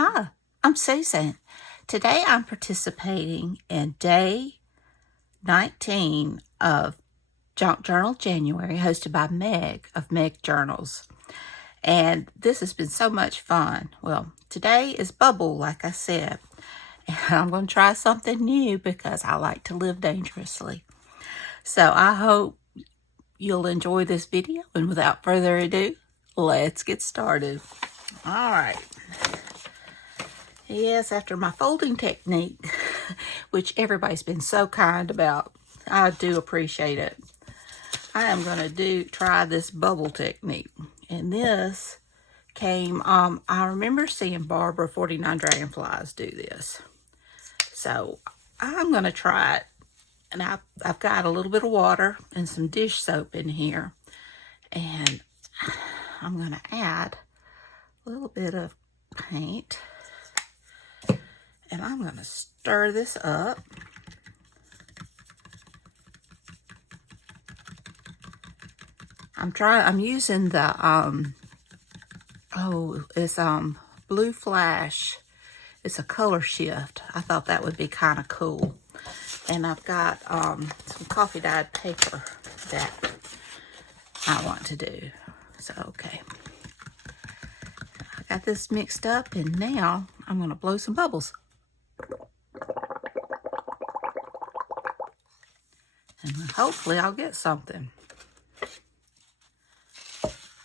Hi, I'm Susan. Today I'm participating in day 19 of Junk Journal January, hosted by Meg of Meg Journals. And this has been so much fun. Well, today is bubble, like I said. And I'm going to try something new because I like to live dangerously. So I hope you'll enjoy this video. And without further ado, let's get started. All right. Yes, after my folding technique, which everybody's been so kind about, I do appreciate it. I am going to try this bubble technique. And this came, I remember seeing Barbara 49 Dragonflies do this. So I'm going to try it. And I've got a little bit of water and some dish soap in here. And I'm going to add a little bit of paint. And I'm going to stir this up. I'm using the, it's Blue Flash. It's a color shift. I thought that would be kind of cool. And I've got some coffee dyed paper that I want to do. So, okay. I got this mixed up, and now I'm going to blow some bubbles. And hopefully I'll get something.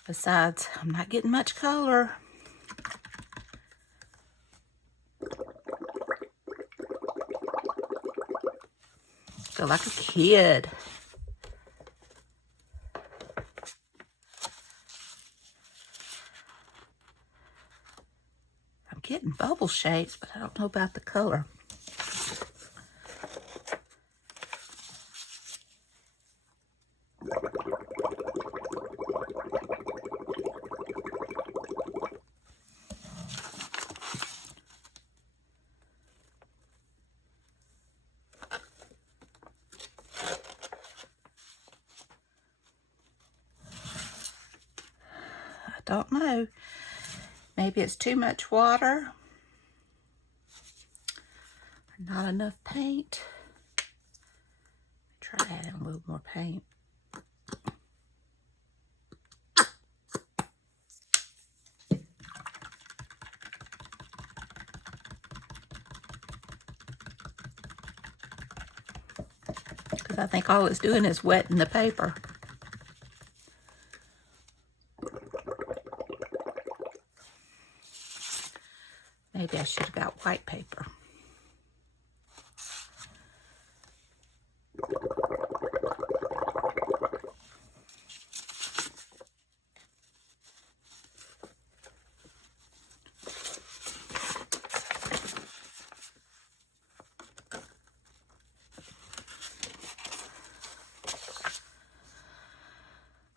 Besides, I'm not getting much color. Feel like a kid. I'm getting bubble shapes, but I don't know about the color. Don't know. Maybe it's too much water. Not enough paint. Try adding a little more paint. Because I think all it's doing is wetting the paper. Maybe I should have got white paper.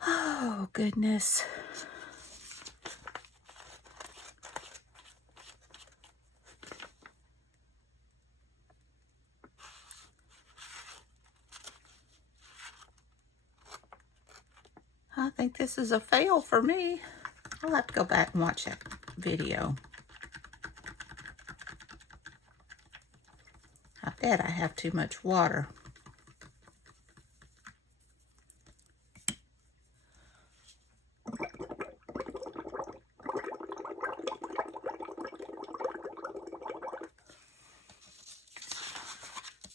Oh, goodness. I think this is a fail for me. I'll have to go back and watch that video. I bet I have too much water.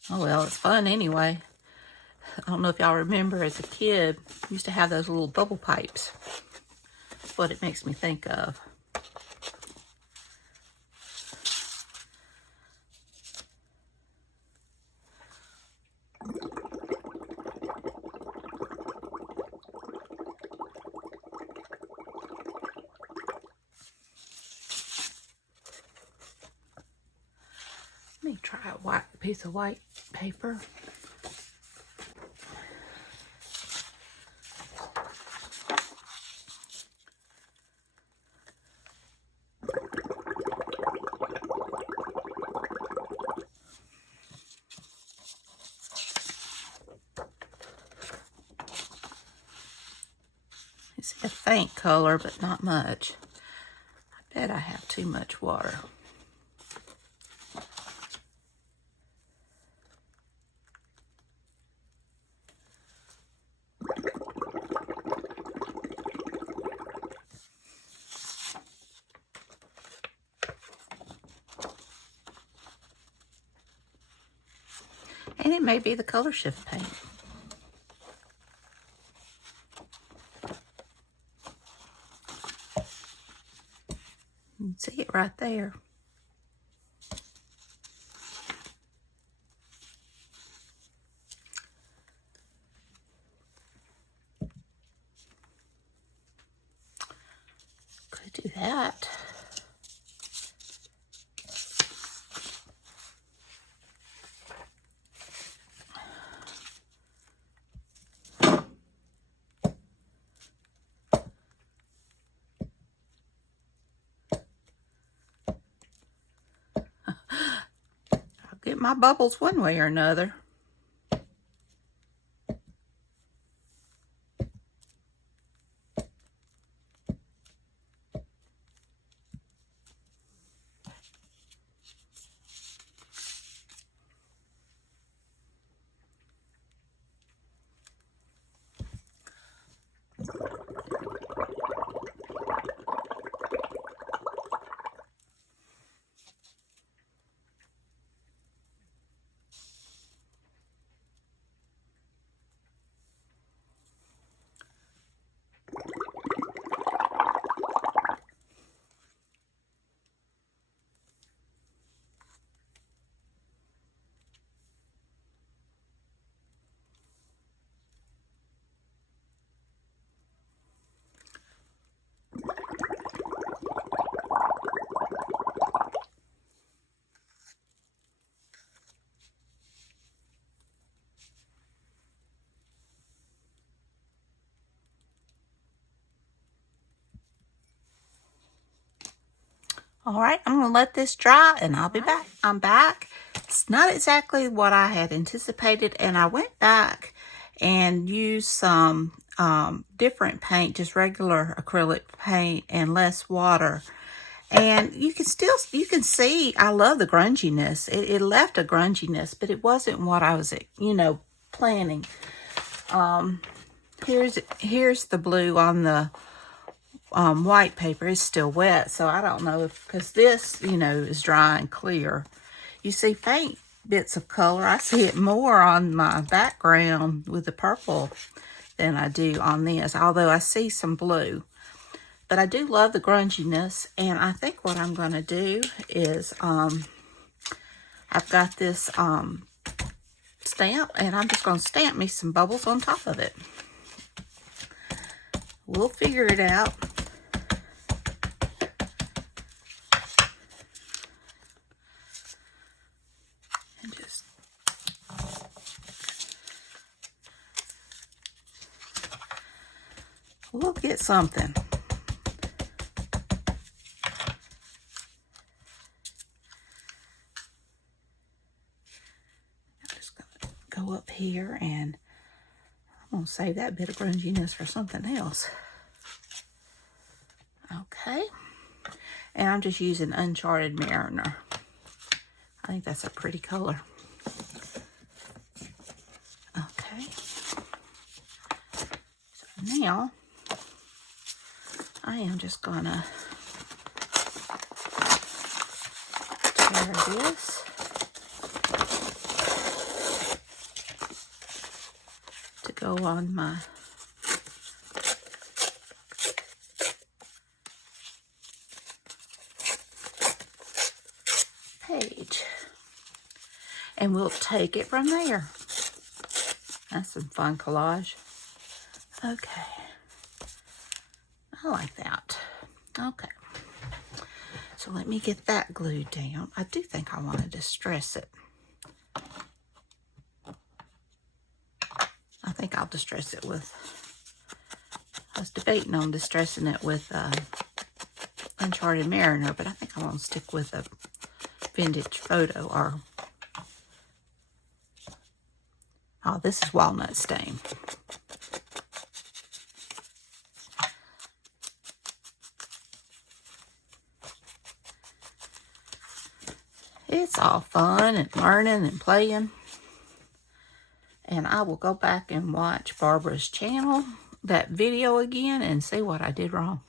Oh well, it's fun anyway. I don't know if y'all remember as a kid, I used to have those little bubble pipes. That's what it makes me think of. Let me try a piece of white paper. It's a faint color, but not much. I bet I have too much water. And it may be the color shift paint. You can see it right there. Could do that. Get my bubbles one way or another. All right, I'm going to let this dry and I'll be back. I'm back. It's not exactly what I had anticipated, and I went back and used some different paint, just regular acrylic paint and less water. And you can see, I love the grunginess. It left a grunginess, but it wasn't what I was, planning. Here's the blue on the white paper. Is still wet, so I don't know if, because this, is dry and clear. You see faint bits of color. I see it more on my background with the purple than I do on this, although I see some blue. But I do love the grunginess, and I think what I'm going to do is, I've got this stamp, and I'm just going to stamp me some bubbles on top of it. We'll figure it out. And just we'll get something. I'm just going to go up here, and I'm going to save that bit of grunginess for something else. Okay. And I'm just using Uncharted Mariner. I think that's a pretty color. Okay. So now, I am just gonna tear this to go on my page, and we'll take it from there. That's some fun collage. Okay, I like that. Okay, so let me get that glued down. I do think I want to distress it. I think I'll distress it with, I was debating on distressing it with Uncharted Mariner, but I think I'm going to stick with a vintage photo, or, oh, this is walnut stain. It's all fun and learning and playing. And I will go back and watch Barbara's channel, that video again, and see what I did wrong.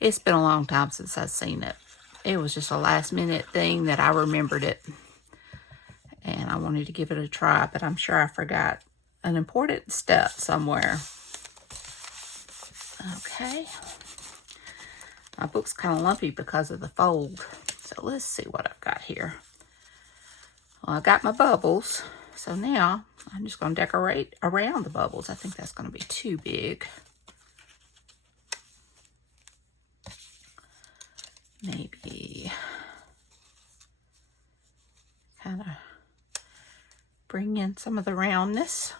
It's been a long time since I've seen it. It was just a last minute thing that I remembered it. and I wanted to give it a try, but I'm sure I forgot an important step somewhere. Okay. My book's kind of lumpy because of the fold. So let's see what I've got here. Well, I got my bubbles. So now I'm just going to decorate around the bubbles. I think that's going to be too big. Maybe kind of bring in some of the roundness.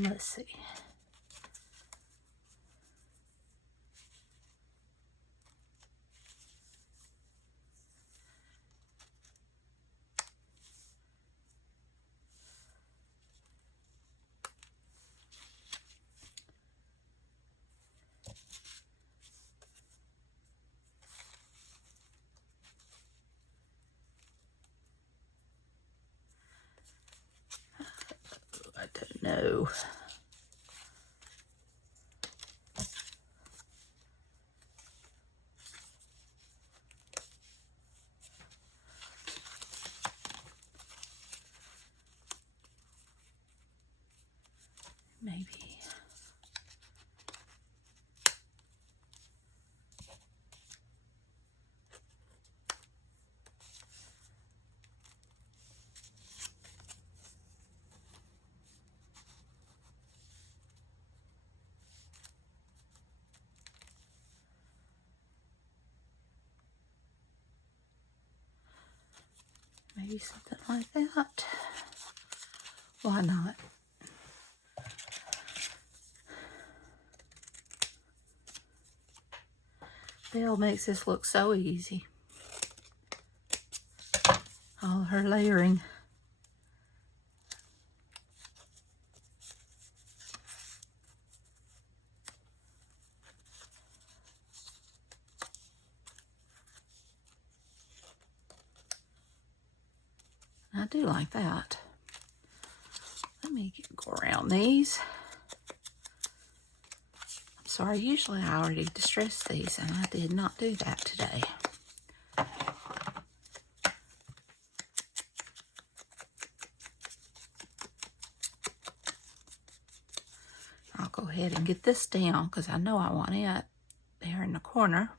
Let's see. I don't know. Maybe. Maybe something like that. Why not? Belle makes this look so easy. All her layering. I do like that. Let me go around these. I'm sorry, usually I already distressed these and I did not do that today. I'll go ahead and get this down because I know I want it there in the corner.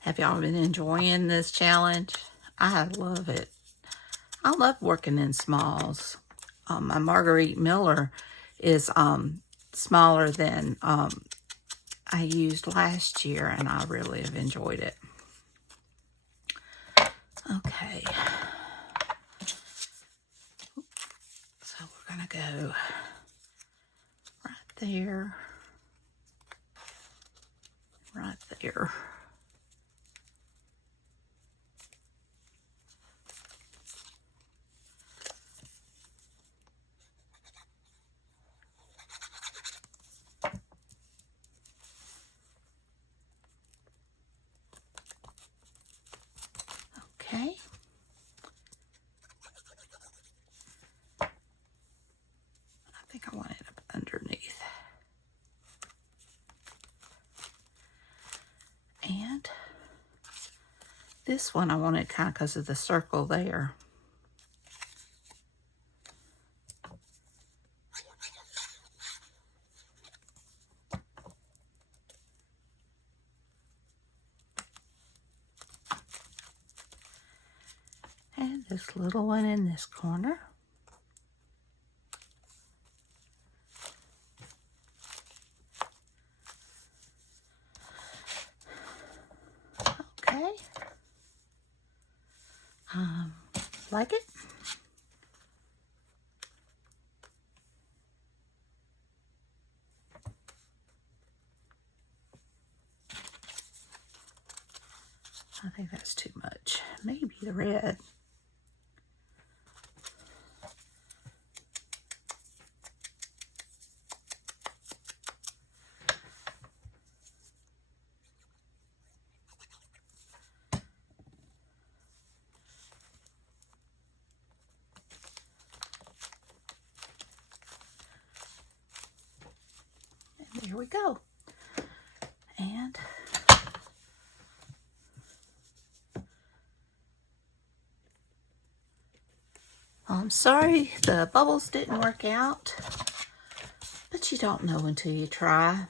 Have y'all been enjoying this challenge? I love it. I love working in smalls. My Marguerite Miller is smaller than I used last year, and I really have enjoyed it. Okay. So we're going to go right there. Right there. Okay. I think I want it up underneath. And this one I want it kind of because of the circle there. And this little one in this corner. Okay. Like it? I think that's too much. Maybe the red. And there we go. And I'm sorry the bubbles didn't work out, but you don't know until you try.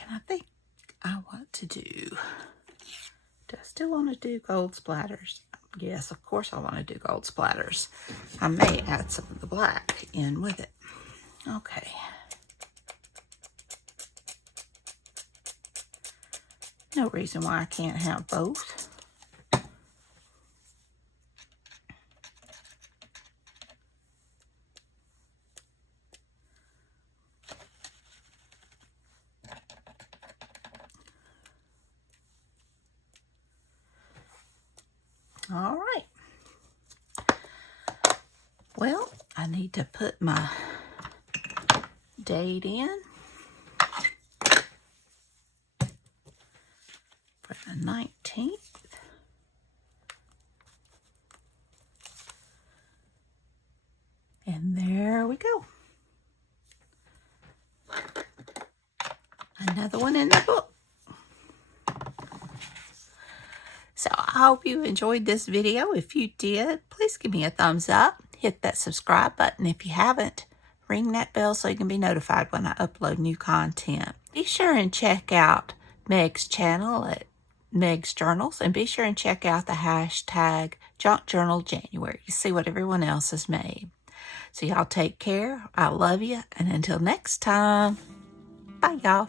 And I think I want to do I still want to do gold splatters? Yes, of course I want to do gold splatters. I may add some of the black in with it. Okay. No reason why I can't have both. All right. Well, I need to put my date in for the 19th. And there we go. Another one in the book. So I hope you enjoyed this video. If you did, please give me a thumbs up. Hit that subscribe button if you haven't. Ring that bell so you can be notified when I upload new content. Be sure and check out Meg's channel at Meg's Journals, and be sure and check out the hashtag Junk Journal January to see what everyone else has made. So y'all take care. I love you, and until next time, bye y'all.